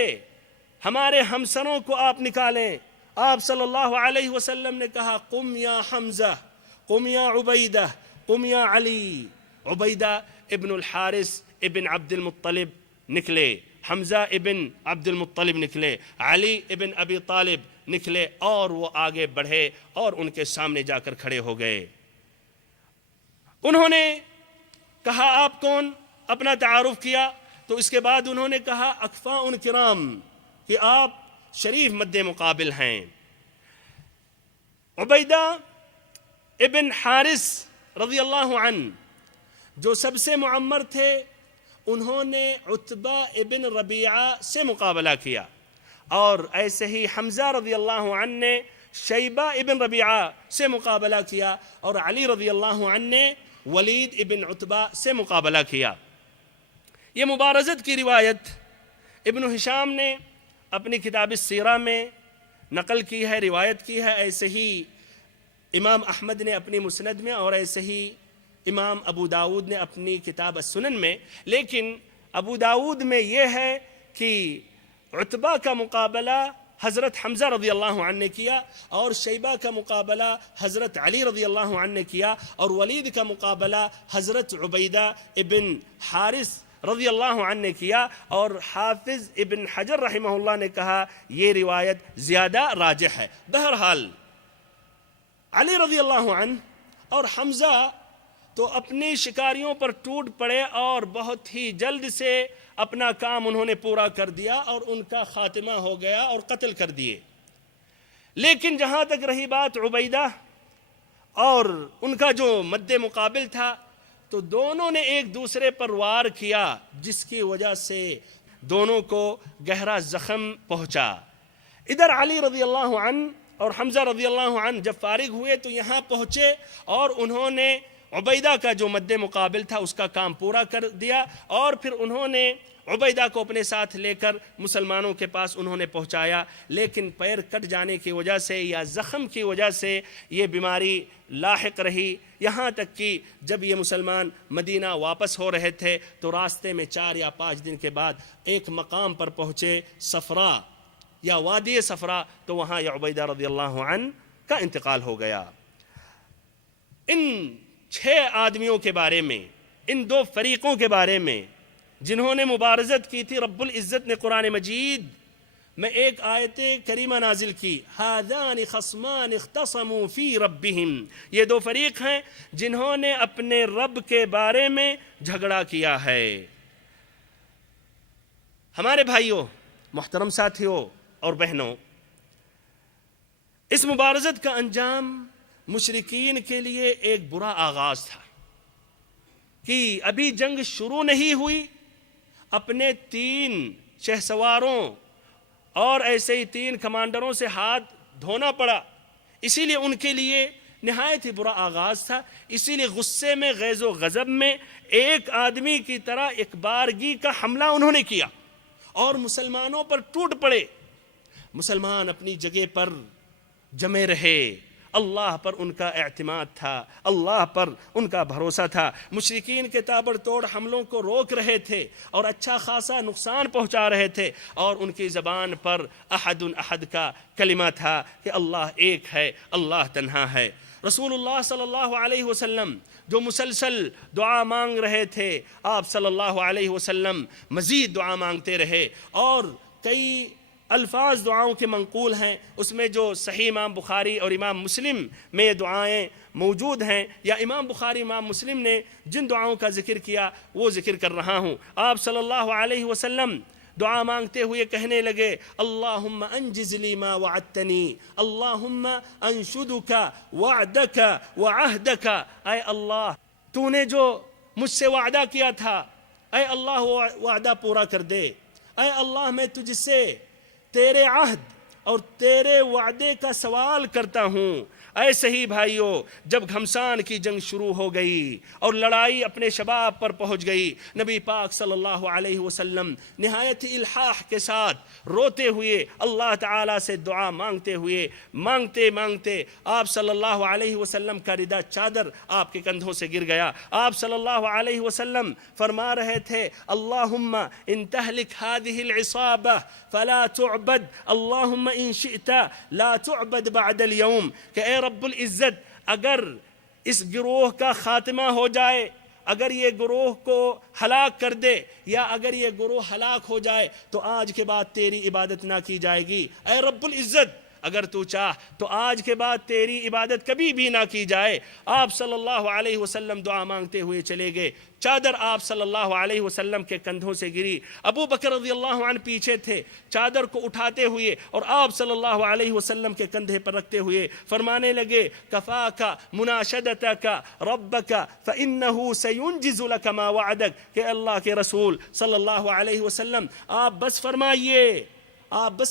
ہمارے ہمسروں کو آپ نکالیں۔ آپ صلی اللہ علیہ وسلم نے کہا قم یا حمزہ، قم یا عبیدہ، قم یا علی۔ عبیدہ ابن الحارث ابن عبد المطلب نکلے، حمزہ ابن عبد المطلب نکلے، علی ابن ابی طالب نکلے، اور وہ آگے بڑھے اور ان کے سامنے جا کر کھڑے ہو گئے۔ انہوں نے کہا آپ کون؟ اپنا تعارف کیا، تو اس کے بعد انہوں نے کہا اکفاء کرام، کہ آپ شریف مد مقابل ہیں۔ عبیدہ ابن حارث رضی اللہ عنہ جو سب سے معمر تھے، انہوں نے عتبہ ابن ربیعہ سے مقابلہ کیا، اور ایسے ہی حمزہ رضی اللہ عنہ نے شیبہ ابن ربیعہ سے مقابلہ کیا، اور علی رضی اللہ عنہ نے ولید ابن عتبہ سے مقابلہ کیا۔ یہ مبارزت کی روایت ابن ہشام نے اپنی کتاب السیرہ میں نقل کی ہے، روایت کی ہے، ایسے ہی امام احمد نے اپنی مسند میں، اور ایسے ہی امام ابو داود نے اپنی کتاب السنن میں۔ لیکن ابو داود میں یہ ہے کہ عتبہ کا مقابلہ حضرت حمزہ رضی اللہ عنہ نے کیا، اور شیبہ کا مقابلہ حضرت علی رضی اللہ عنہ نے کیا، اور ولید کا مقابلہ حضرت عبیدہ ابن حارث رضی اللہ عنہ نے کیا، اور حافظ ابن حجر رحمہ اللہ نے کہا یہ روایت زیادہ راجح ہے۔ بہرحال علی رضی اللہ عنہ اور حمزہ تو اپنی شکاریوں پر ٹوٹ پڑے، اور بہت ہی جلد سے اپنا کام انہوں نے پورا کر دیا، اور ان کا خاتمہ ہو گیا اور قتل کر دیے۔ لیکن جہاں تک رہی بات عبیدہ اور ان کا جو مد مقابل تھا، تو دونوں نے ایک دوسرے پر وار کیا، جس کی وجہ سے دونوں کو گہرا زخم پہنچا۔ ادھر علی رضی اللہ عنہ اور حمزہ رضی اللہ عنہ جب فارغ ہوئے تو یہاں پہنچے، اور انہوں نے عبیدہ کا جو مد مقابل تھا اس کا کام پورا کر دیا، اور پھر انہوں نے عبیدہ کو اپنے ساتھ لے کر مسلمانوں کے پاس انہوں نے پہنچایا۔ لیکن پیر کٹ جانے کی وجہ سے یا زخم کی وجہ سے یہ بیماری لاحق رہی، یہاں تک کہ جب یہ مسلمان مدینہ واپس ہو رہے تھے تو راستے میں 4 یا 5 دن کے بعد ایک مقام پر پہنچے، صفرا یا وادی صفرا، تو وہاں یہ عبیدہ رضی اللہ عنہ کا انتقال ہو گیا۔ ان 6 آدمیوں کے بارے میں، ان 2 فریقوں کے بارے میں جنہوں نے مبارزت کی تھی، رب العزت نے قرآن مجید میں ایک آیت کریمہ نازل کی، هَذَانِ خَصْمَانِ اخْتَصَمُوا فِي رَبِّهِمْ، یہ 2 فریق ہیں جنہوں نے اپنے رب کے بارے میں جھگڑا کیا ہے۔ ہمارے بھائیوں، محترم ساتھیوں اور بہنوں، اس مبارزت کا انجام مشرکین کے لیے ایک برا آغاز تھا، کہ ابھی جنگ شروع نہیں ہوئی، اپنے 3 شہسواروں اور ایسے ہی 3 کمانڈروں سے ہاتھ دھونا پڑا، اسی لیے ان کے لیے نہایت ہی برا آغاز تھا۔ اسی لیے غصے میں، غیظ و غضب میں ایک آدمی کی طرح ایک بارگی کا حملہ انہوں نے کیا اور مسلمانوں پر ٹوٹ پڑے۔ مسلمان اپنی جگہ پر جمے رہے، اللہ پر ان کا اعتماد تھا، اللہ پر ان کا بھروسہ تھا۔ مشرکین کے تابڑ توڑ حملوں کو روک رہے تھے اور اچھا خاصا نقصان پہنچا رہے تھے، اور ان کی زبان پر احد احد کا کلمہ تھا کہ اللہ ایک ہے، اللہ تنہا ہے۔ رسول اللہ صلی اللہ علیہ وسلم جو مسلسل دعا مانگ رہے تھے، آپ صلی اللہ علیہ وسلم مزید دعا مانگتے رہے، اور کئی الفاظ دعاؤں کے منقول ہیں، اس میں جو صحیح امام بخاری اور امام مسلم میں یہ دعائیں موجود ہیں، یا امام بخاری امام مسلم نے جن دعاؤں کا ذکر کیا وہ ذکر کر رہا ہوں۔ آپ صلی اللہ علیہ وسلم دعا مانگتے ہوئے کہنے لگے، اللہم انجز لی ما وعدتنی، اللہم انشدک وعدک وعہدک، اے اللہ تو نے جو مجھ سے وعدہ کیا تھا، اے اللہ وہ وعدہ پورا کر دے۔ اے اللہ میں تجھ سے تیرے عہد اور تیرے وعدے کا سوال کرتا ہوں۔ ایسے ہی بھائیوں، جب گھمسان کی جنگ شروع ہو گئی اور لڑائی اپنے شباب پر پہنچ گئی، نبی پاک صلی اللہ علیہ وسلم نہایت الحاح کے ساتھ روتے ہوئے اللہ تعالیٰ سے دعا مانگتے ہوئے مانگتے آپ صلی اللہ علیہ وسلم کا ردا چادر آپ کے کندھوں سے گر گیا۔ آپ صلی اللہ علیہ وسلم فرما رہے تھے، اللہم ان تہلک هذه العصابہ فلا تعبد، اللہم ان شئت لا تعبد بعد اليوم، کہ اے رب العزت اگر اس گروہ کا خاتمہ ہو جائے، اگر یہ گروہ کو ہلاک کر دے، یا اگر یہ گروہ ہلاک ہو جائے تو آج کے بعد تیری عبادت نہ کی جائے گی۔ اے رب العزت اگر تو چاہ تو آج کے بعد تیری عبادت کبھی بھی نہ کی جائے۔ آپ صلی اللہ علیہ وسلم دعا مانگتے ہوئے چلے گئے، چادر آپ صلی اللہ علیہ وسلم کے کندھوں سے گری، ابو بکر رضی اللہ عنہ پیچھے تھے، چادر کو اٹھاتے ہوئے اور آپ صلی اللہ علیہ وسلم کے کندھے پر رکھتے ہوئے فرمانے لگے، کفاک مناشدتک ربک فانہ سینجز لک ما وعدک، کہ اللہ کے رسول صلی اللہ علیہ وسلم آپ بس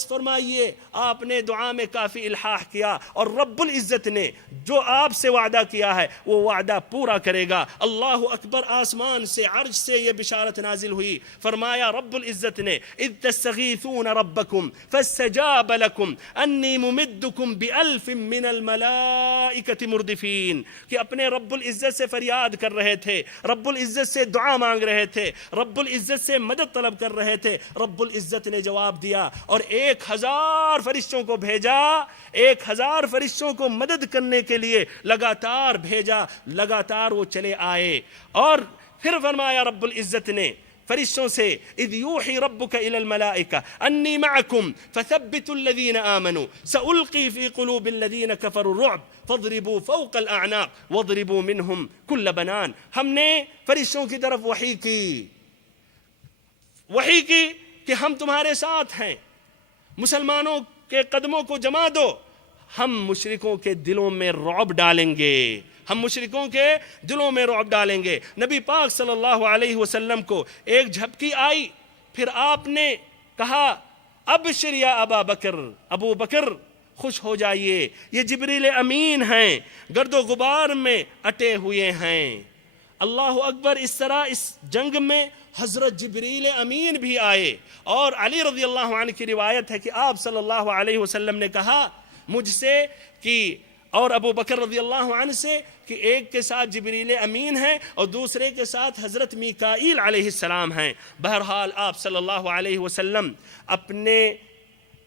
فرمائیے، آپ نے دعا میں کافی الحاح کیا، اور رب العزت نے جو آپ سے وعدہ کیا ہے وہ وعدہ پورا کرے گا۔ اللہ اکبر، آسمان سے عرش سے یہ بشارت نازل ہوئی، فرمایا رب العزت نے، اذ تستغیثون ربکم فاستجاب لکم انی ممدکم بألف من الملائکۃ مردفین، کہ اپنے رب العزت سے فریاد کر رہے تھے، رب العزت سے دعا مانگ رہے تھے، رب العزت سے مدد طلب کر رہے تھے، رب العزت نے جواب دیا اور 1000 فرشتوں کو بھیجا، 1000 فرشتوں کو مدد کرنے کے لیے لگاتار بھیجا، لگاتار وہ چلے آئے، اور پھر فرمایا رب العزت نے فرشتوں سے، اذ یوحی ربک الی الملائکہ انی معکم فثبتوا الذین آمنوا سألقی فی قلوب الذین کفروا الرعب فاضربوا فوق الاعناق واضربوا منہم کل بنان۔ ہم نے فرشتوں کی طرف وحی کی کہ ہم تمہارے ساتھ ہیں، مسلمانوں کے قدموں کو جما دو، ہم مشرکوں کے دلوں میں رعب ڈالیں گے، ڈالیں گے۔ نبی پاک صلی اللہ علیہ وسلم کو ایک جھپکی آئی، پھر آپ نے کہا، ابشر یا ابو بکر خوش ہو جائیے، یہ جبریل امین ہیں، گرد و غبار میں اٹے ہوئے ہیں۔ اللہ اکبر، اس طرح اس جنگ میں حضرت جبریل امین بھی آئے، اور علی رضی اللہ عنہ کی روایت ہے کہ آپ صلی اللہ علیہ وسلم نے کہا مجھ سے اور ابو بکر رضی اللہ عنہ سے کہ ایک کے ساتھ جبریل امین ہیں اور دوسرے کے ساتھ حضرت میکائیل علیہ السلام ہیں۔ بہرحال آپ صلی اللہ علیہ وسلم اپنے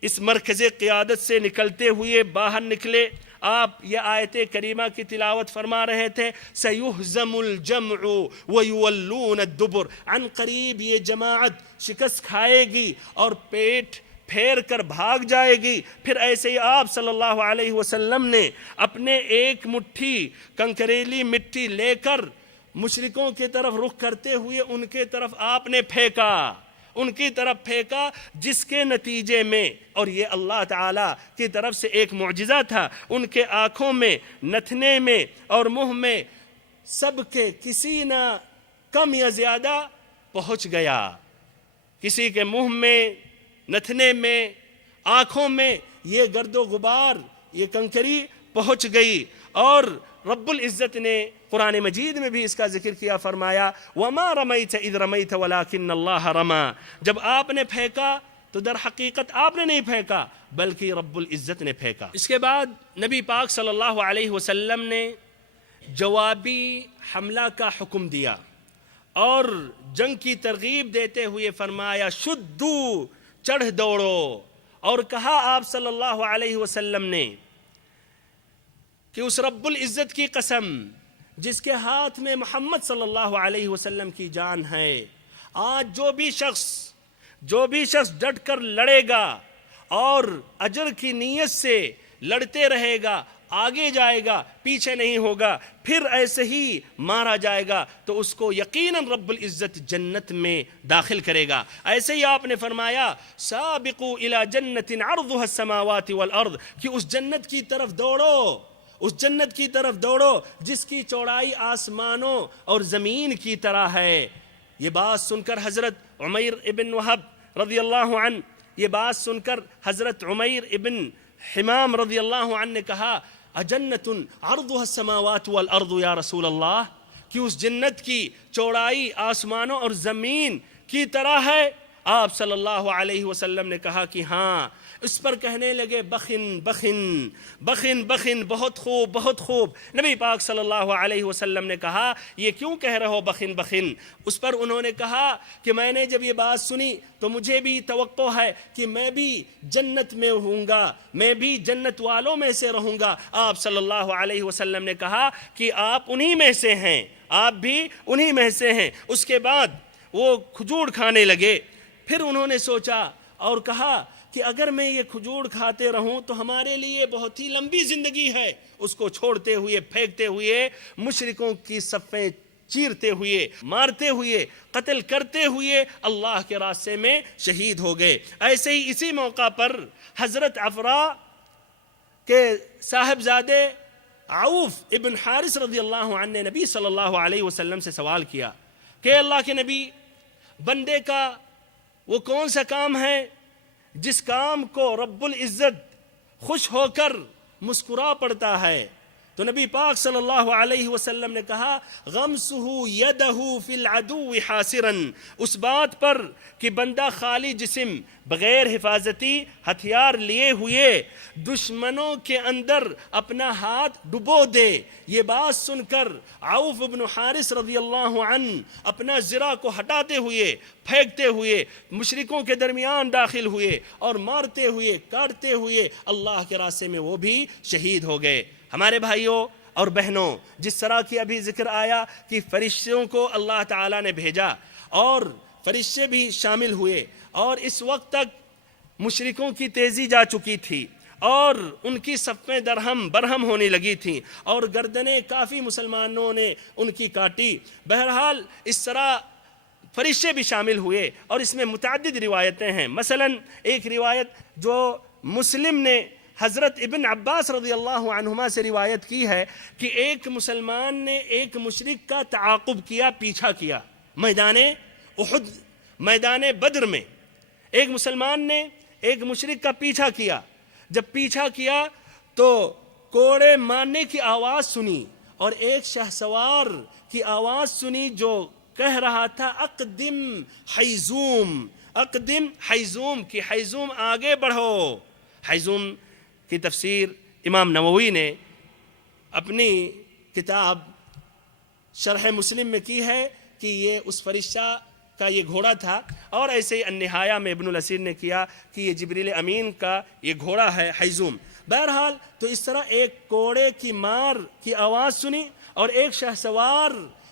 اس مرکز قیادت سے نکلتے ہوئے باہر نکلے، آپ یہ آیت کریمہ کی تلاوت فرما رہے تھے، سَيُهْزَمُ الْجَمْعُ وَيُوَلُّونَ الدُّبُرَ، عن قریب یہ جماعت شکست کھائے گی اور پیٹ پھیر کر بھاگ جائے گی۔ پھر ایسے ہی آپ صلی اللہ علیہ وسلم نے اپنے ایک مٹھی کنکریلی مٹی لے کر مشرکوں کی طرف رخ کرتے ہوئے ان کے طرف آپ نے پھینکا، جس کے نتیجے میں، اور یہ اللہ تعالیٰ کی طرف سے ایک معجزہ تھا، ان کے آنکھوں میں، نتھنے میں اور منہ میں سب کے کسی نہ کم یا زیادہ پہنچ گیا، کسی کے منہ میں، نتھنے میں، آنکھوں میں یہ گرد و غبار، یہ کنکری پہنچ گئی۔ اور رب العزت نے قرآن مجید میں بھی اس کا ذکر کیا، فرمایا وَمَا رَمَيْتَ إِذْ رَمَيْتَ وَلَكِنَّ اللَّهَ رَمَى، جب آپ نے پھینکا تو در حقیقت آپ نے نہیں پھینکا بلکہ رب العزت نے پھینکا۔ اس کے بعد نبی پاک صلی اللہ علیہ وسلم نے جوابی حملہ کا حکم دیا اور جنگ کی ترغیب دیتے ہوئے فرمایا شدو، چڑھ دوڑو، اور کہا آپ صلی اللہ علیہ وسلم نے کہ اس رب العزت کی قسم جس کے ہاتھ میں محمد صلی اللہ علیہ وسلم کی جان ہے، آج جو بھی شخص ڈٹ کر لڑے گا اور اجر کی نیت سے لڑتے رہے گا، آگے جائے گا، پیچھے نہیں ہوگا، پھر ایسے ہی مارا جائے گا تو اس کو یقیناً رب العزت جنت میں داخل کرے گا۔ ایسے ہی آپ نے فرمایا سابقوا الی جنت عرضها السماوات والارض، کہ اس جنت کی طرف دوڑو، اس جنت کی طرف دوڑو جس کی چوڑائی آسمانوں اور زمین کی طرح ہے۔ یہ بات سن کر حضرت عمیر ابن وہب رضی اللہ عنہ، یہ بات سن کر حضرت عمیر ابن حمام رضی اللہ عنہ نے کہا اجنت عرضها السماوات والارض یا رسول اللہ، کہ اس جنت کی چوڑائی آسمانوں اور زمین کی طرح ہے؟ آپ صلی اللہ علیہ وسلم نے کہا کہ ہاں۔ اس پر کہنے لگے بخن بخن بخن بخن، بہت خوب بہت خوب۔ نبی پاک صلی اللہ علیہ وسلم نے کہا یہ کیوں کہہ رہے ہو بخن بخن؟ اس پر انہوں نے کہا کہ میں نے جب یہ بات سنی تو مجھے بھی توقع ہے کہ میں بھی جنت میں ہوں گا، میں بھی جنت والوں میں سے رہوں گا۔ آپ صلی اللہ علیہ وسلم نے کہا کہ آپ انہی میں سے ہیں، آپ بھی انہی میں سے ہیں۔ اس کے بعد وہ کھجور کھانے لگے۔ پھر انہوں نے سوچا اور کہا کہ اگر میں یہ کھجور کھاتے رہوں تو ہمارے لیے بہت ہی لمبی زندگی ہے۔ اس کو چھوڑتے ہوئے، پھینکتے ہوئے، مشرکوں کی صفیں چیرتے ہوئے، مارتے ہوئے، قتل کرتے ہوئے اللہ کے راستے میں شہید ہو گئے۔ ایسے ہی اسی موقع پر حضرت عفراء کے صاحبزادے عوف ابن حارث رضی اللہ عنہ نے نبی صلی اللہ علیہ وسلم سے سوال کیا کہ اللہ کے نبی، بندے کا وہ کون سا کام ہے جس کام کو رب العزت خوش ہو کر مسکرا پڑتا ہے؟ تو نبی پاک صلی اللہ علیہ وسلم نے کہا غمسہ یدہ فی العدو حاصرا، اس بات پر کہ بندہ خالی جسم بغیر حفاظتی ہتھیار لیے ہوئے دشمنوں کے اندر اپنا ہاتھ ڈبو دے۔ یہ بات سن کر عوف بن حارث رضی اللہ عنہ اپنا زرہ کو ہٹاتے ہوئے، پھینکتے ہوئے مشرکوں کے درمیان داخل ہوئے اور مارتے ہوئے، کاٹتے ہوئے اللہ کے راستے میں وہ بھی شہید ہو گئے۔ ہمارے بھائیوں اور بہنوں، جس طرح کی ابھی ذکر آیا کہ فرشتوں کو اللہ تعالیٰ نے بھیجا اور فرشتے بھی شامل ہوئے، اور اس وقت تک مشرکوں کی تیزی جا چکی تھی اور ان کی صفیں درہم برہم ہونے لگی تھیں اور گردنیں کافی مسلمانوں نے ان کی کاٹی۔ بہرحال اس طرح فرشتے بھی شامل ہوئے اور اس میں متعدد روایتیں ہیں۔ مثلا ایک روایت جو مسلم نے حضرت ابن عباس رضی اللہ عنہما سے روایت کی ہے کہ ایک مسلمان نے ایک مشرک کا تعاقب کیا، پیچھا کیا میدان احد، میدان بدر میں ایک مسلمان نے ایک مشرک کا پیچھا کیا۔ جب پیچھا کیا تو کوڑے مارنے کی آواز سنی اور ایک شہسوار کی آواز سنی جو کہہ رہا تھا اقدم حیزوم، اقدم حیزوم، کہ حیزوم آگے بڑھو۔ حیزوم کی تفسیر امام نووی نے اپنی کتاب شرح مسلم میں کی ہے کہ یہ اس فرشتہ کا یہ گھوڑا تھا، اور ایسے ہی النہایہ میں ابن الاسیر نے کیا کہ یہ جبریل امین کا یہ گھوڑا ہے حیزوم۔ بہرحال تو اس طرح ایک کوڑے کی مار کی آواز سنی اور ایک شہسوار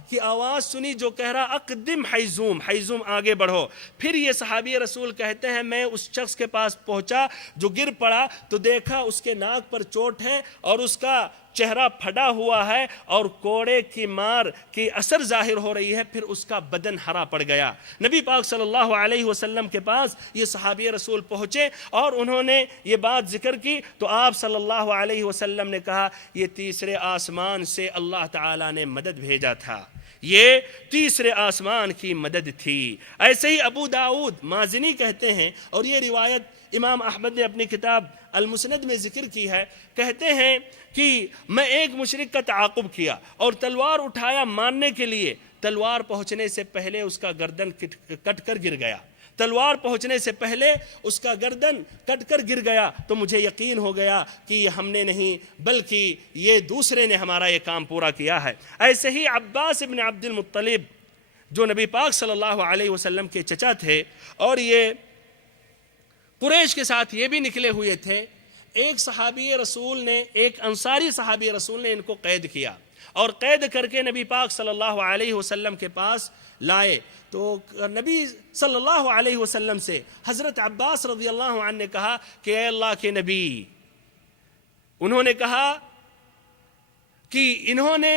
کی آواز سنی جو کہہ رہا اقدم حیزوم، حیزوم آگے بڑھو۔ پھر یہ صحابی رسول کہتے ہیں میں اس شخص کے پاس پہنچا جو گر پڑا تو دیکھا اس کے ناک پر چوٹ ہے اور اس کا چہرہ پھٹا ہوا ہے اور کوڑے کی مار کی اثر ظاہر ہو رہی ہے، پھر اس کا بدن ہرا پڑ گیا۔ نبی پاک صلی اللہ علیہ وسلم کے پاس یہ صحابی رسول پہنچے اور انہوں نے یہ بات ذکر کی تو آپ صلی اللہ علیہ وسلم نے کہا یہ تیسرے آسمان سے اللہ تعالیٰ نے مدد بھیجا تھا، یہ تیسرے آسمان کی مدد تھی۔ ایسے ہی ابو داؤد مازنی کہتے ہیں، اور یہ روایت امام احمد نے اپنی کتاب المسند میں ذکر کی ہے، کہتے ہیں کہ میں ایک مشرک کا تعاقب کیا اور تلوار اٹھایا مارنے کے لیے، تلوار پہنچنے سے پہلے اس کا گردن کٹ کر گر گیا، تلوار پہنچنے سے پہلے اس کا گردن کٹ کر گر گیا، تو مجھے یقین ہو گیا کہ یہ ہم نے نہیں بلکہ یہ دوسرے نے ہمارا یہ کام پورا کیا ہے۔ ایسے ہی عباس ابن عبد المطلب جو نبی پاک صلی اللہ علیہ وسلم کے چچا تھے، اور یہ قریش کے ساتھ یہ بھی نکلے ہوئے تھے، ایک صحابی رسول نے، ایک انصاری صحابی رسول نے ان کو قید کیا، اور قید کر کے نبی پاک صلی اللہ علیہ وسلم کے پاس لائے، تو نبی صلی اللہ علیہ وسلم سے حضرت عباس رضی اللہ عنہ نے کہا کہ اے اللہ کے نبی، انہوں نے کہا کہ انہوں نے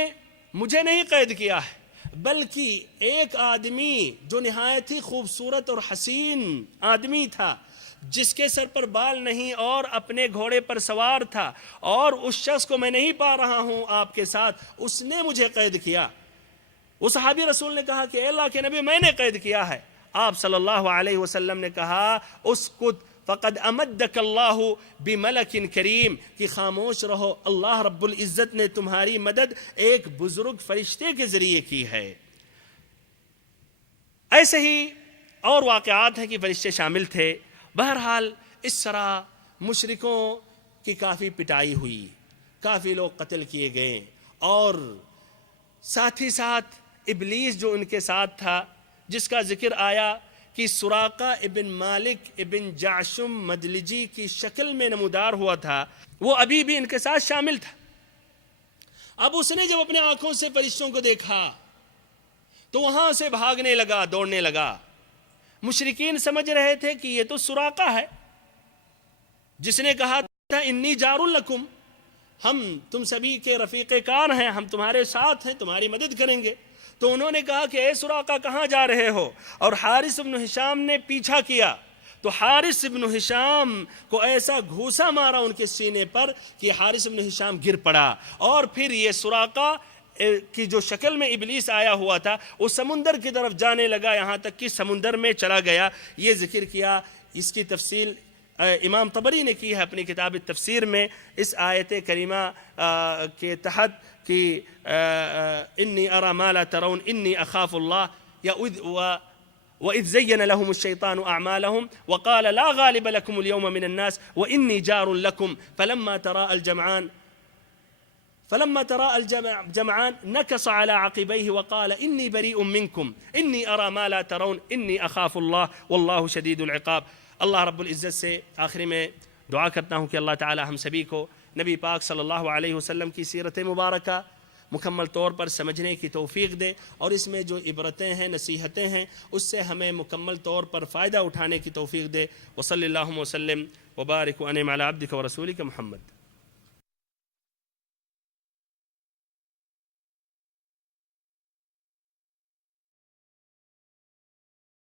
مجھے نہیں قید کیا ہے، بلکہ ایک آدمی جو نہایت ہی خوبصورت اور حسین آدمی تھا، جس کے سر پر بال نہیں اور اپنے گھوڑے پر سوار تھا، اور اس شخص کو میں نہیں پا رہا ہوں آپ کے ساتھ، اس نے مجھے قید کیا۔ وہ صحابی رسول نے کہا کہ اے اللہ کے نبی، میں نے قید کیا ہے۔ آپ صلی اللہ علیہ وسلم نے کہا اسکت فقد امدک اللہ بملک کریم، کہ خاموش رہو، اللہ رب العزت نے تمہاری مدد ایک بزرگ فرشتے کے ذریعے کی ہے۔ ایسے ہی اور واقعات ہیں کہ فرشتے شامل تھے۔ بہرحال اس طرح مشرکوں کی کافی پٹائی ہوئی، کافی لوگ قتل کیے گئے، اور ساتھ ہی ساتھ ابلیس جو ان کے ساتھ تھا، جس کا ذکر آیا کہ سراقہ ابن مالک ابن جعشم مدلجی کی شکل میں نمودار ہوا تھا، وہ ابھی بھی ان کے ساتھ شامل تھا۔ اب اس نے جب اپنے آنکھوں سے فرشتوں کو دیکھا تو وہاں سے بھاگنے لگا، دوڑنے لگا۔ مشرکین سمجھ رہے تھے کہ یہ تو سراقہ ہے جس نے کہا تھا انی جار لکم، ہم تم سبھی کے رفیق کار ہیں، ہم تمہارے ساتھ ہیں، تمہاری مدد کریں گے۔ تو انہوں نے کہا کہ اے سراقہ کہاں جا رہے ہو؟ اور حارث بن ہشام نے پیچھا کیا، تو حارث بن ہشام کو ایسا گھوسا مارا ان کے سینے پر کہ حارث بن ہشام گر پڑا، اور پھر یہ سراقہ کی جو شکل میں ابلیس آیا ہوا تھا وہ سمندر کی طرف جانے لگا، یہاں تک کہ سمندر میں چلا گیا۔ یہ ذکر کیا، اس کی تفصیل امام طبری نے کی ہے اپنی کتاب تفسیر میں، اس آیت کریمہ کے تحت کہ انی ارى ما لا ترون انی اخاف اللہ، وَإِذْ زَيَّنَ لَهُمُ الشَّيْطَانُ أَعْمَالَهُمْ وَقَالَ لَا غَالِبَ لَكُمُ الْيَوْمَ مِنَ النَّاسِ وَإِنِّي جَارٌ لَكُمْ فَلَمَّا تَرَاءَ الْجَمْعَانِ نَكَصَ عَلَى عَقِبَيْهِ وَقَالَ إِنِّي بَرِيءٌ مِّنكُمْ إِنِّي أَرَى مَا لَا تَرَوْنَ إِنِّي أَخَافُ اللَّهَ وَاللَّهُ شَدِيدُ الْعِقَابِ۔ اللہ رب العزت سے آخری میں دعا کرتا ہوں کہ اللہ تعالی ہم سبھی کو نبی پاک صلی اللہ علیہ وسلم کی سیرت مبارکہ مکمل طور پر سمجھنے کی توفیق دے، اور اس میں جو عبرتیں ہیں، نصیحتیں ہیں، اس سے ہمیں مکمل طور پر فائدہ اٹھانے کی توفیق دے۔ وصلی اللہ وسلم وبارک وانعم علی عبدک ورسولک محمد۔